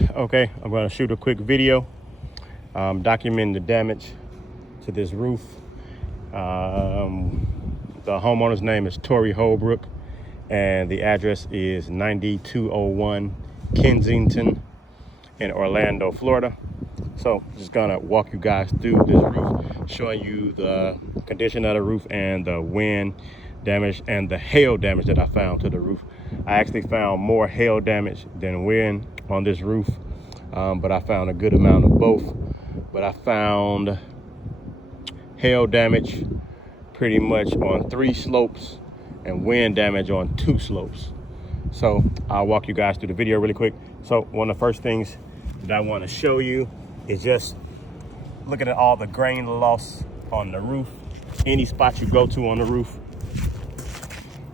Okay, I'm going to shoot a quick video documenting the damage to this roof. The homeowner's name is Tori Holbrook, and the address is 9201 Kensington in Orlando, Florida. So just gonna walk you guys through this roof, showing you the condition of the roof and the wind damage and the hail damage that I found to the roof. I actually found more hail damage than wind on this roof, but I found a good amount of both. But I found hail damage pretty much on 3 slopes and wind damage on 2 slopes. So I'll walk you guys through the video really quick. So one of the first things that I want to show you is just looking at all the grain loss on the roof. Any spot you go to on the roof,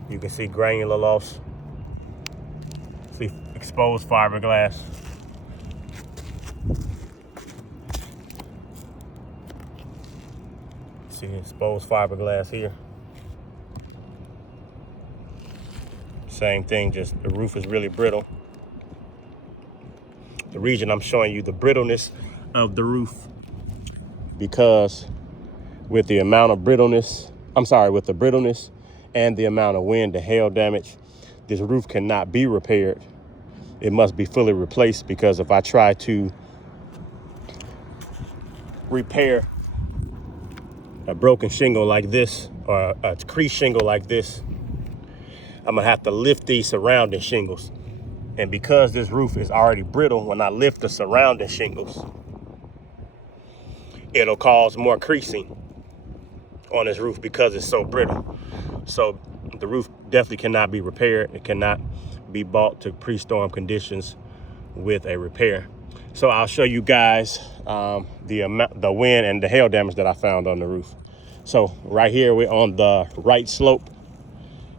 you can see granular loss. See exposed fiberglass. See exposed fiberglass here. Same thing, just the roof is really brittle. The reason I'm showing you the brittleness of the roof, because with the amount of brittleness, with the brittleness and the amount of wind to hail damage, this roof cannot be repaired. It must be fully replaced, because if I try to repair a broken shingle like this, or a creased shingle like this, I'm gonna have to lift these surrounding shingles. And because this roof is already brittle, when I lift the surrounding shingles, it'll cause more creasing on this roof because it's so brittle. So the roof definitely cannot be repaired. It cannot be bought to pre-storm conditions with a repair. So I'll show you guys the wind and the hail damage that I found on the roof. So right here, we're on the right slope.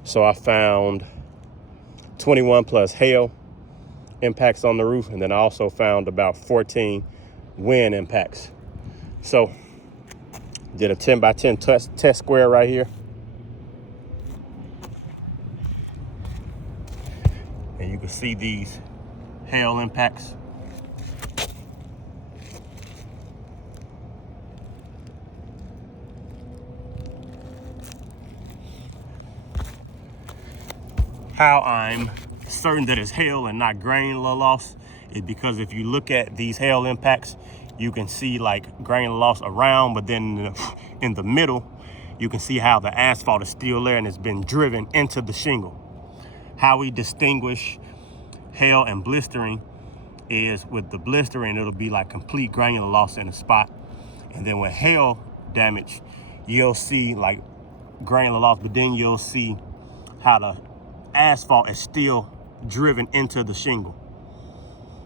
So I found 21 plus hail impacts on the roof, and then I also found about 14 wind impacts. So did a 10 by 10 test square right here, and you can see these hail impacts. How I'm certain that it's hail and not granular loss is because if you look at these hail impacts, you can see like granular loss around, but then in the middle, you can see how the asphalt is still there and it's been driven into the shingle. How we distinguish hail and blistering is with the blistering, it'll be like complete granular loss in a spot. And then with hail damage, you'll see like granular loss, but then you'll see how the asphalt is still driven into the shingle.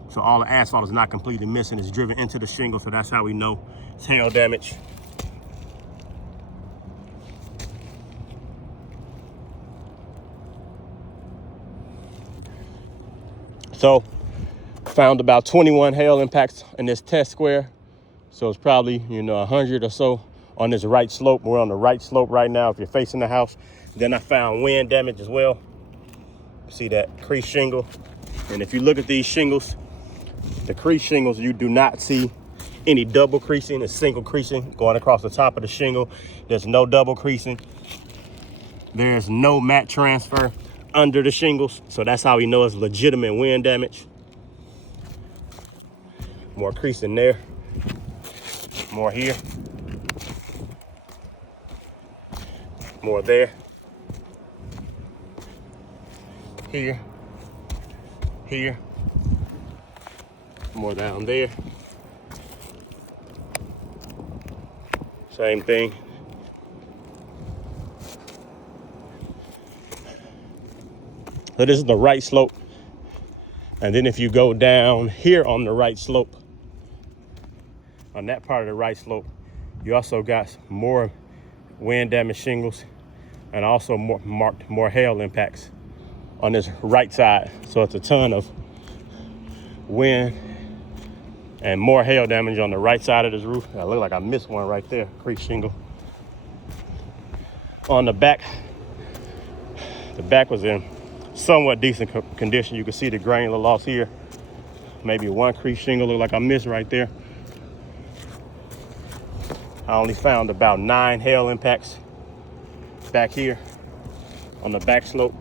So all the asphalt is not completely missing, it's driven into the shingle. So that's how we know it's hail damage. So found about 21 hail impacts in this test square. So it's probably, 100 or so on this right slope. We're on the right slope right now if you're facing the house. Then I found wind damage as well. See that creased shingle. And if you look at these shingles, the creased shingles, you do not see any double creasing. It's single creasing going across the top of the shingle. There's no double creasing. There's no mat transfer under the shingles. So that's how we know it's legitimate wind damage. More creasing there. More here. More there. Here. Here. More down there. Same thing. So this is the right slope. And then if you go down here on the right slope, on that part of the right slope, you also got more wind damage shingles and also more hail impacts on this right side. So it's a ton of wind and more hail damage on the right side of this roof. I look like I missed one right there, creased shingle. On the back was in somewhat decent condition. You can see the granular loss here maybe one crease shingle look like I missed right there. I only found about 9 hail impacts back here on the back slope.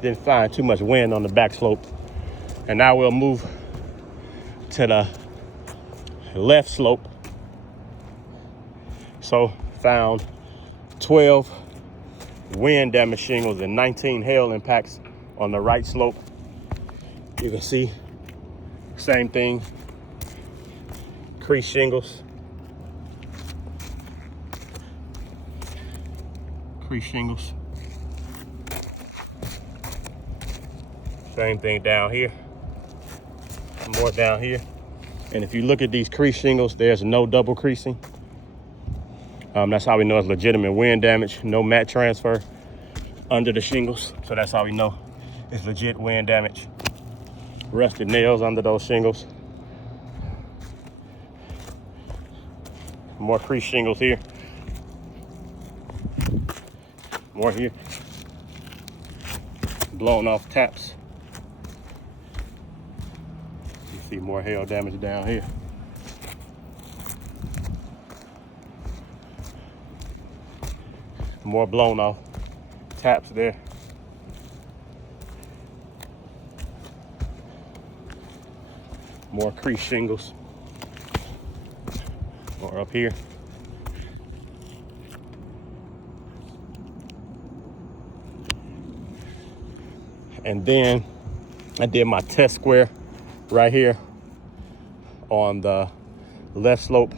Didn't find too much wind on the back slope. And now we'll move to the left slope. So found 12 wind damage shingles and 19 hail impacts on the right slope. You can see, same thing, crease shingles. Crease shingles. Same thing down here. More down here. And if you look at these crease shingles, there's no double creasing. That's how we know it's legitimate wind damage. No mat transfer under the shingles. So that's how we know it's legit wind damage. Rusted nails under those shingles. More crease shingles here. More here. Blown off taps. You see more hail damage down here. More blown off taps there. More crease shingles. More up here. And then I did my test square right here on the left slope.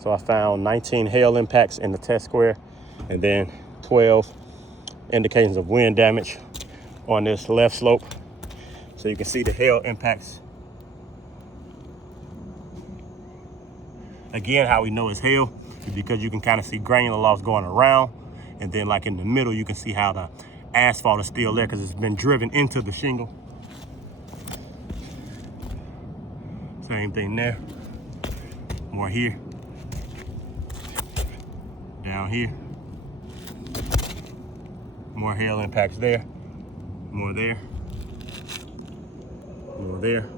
So I found 19 hail impacts in the test square and then 12 indications of wind damage on this left slope. So you can see the hail impacts. Again, how we know it's hail is because you can kind of see granular loss going around. And then like in the middle, you can see how the asphalt is still there because it's been driven into the shingle. Same thing there. More here. Down here. More hail impacts there. More there. More there.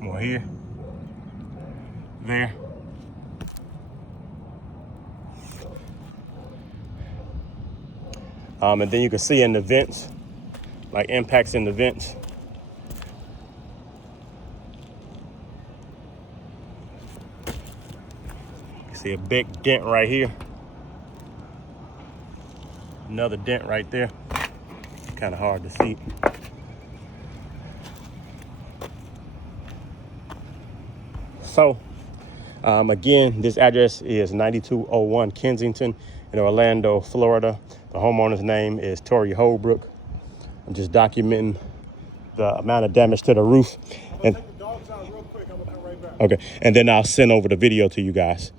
More here. There. And then you can see in the vents, like impacts in the vents. You see a big dent right here. Another dent right there. Kind of hard to see. So, again, this address is 9201 Kensington in Orlando, Florida. The homeowner's name is Tory Holbrook. I'm just documenting the amount of damage to the roof. I'm gonna take the dogs out real quick. I'm gonna come right back. Okay, and then I'll send over the video to you guys.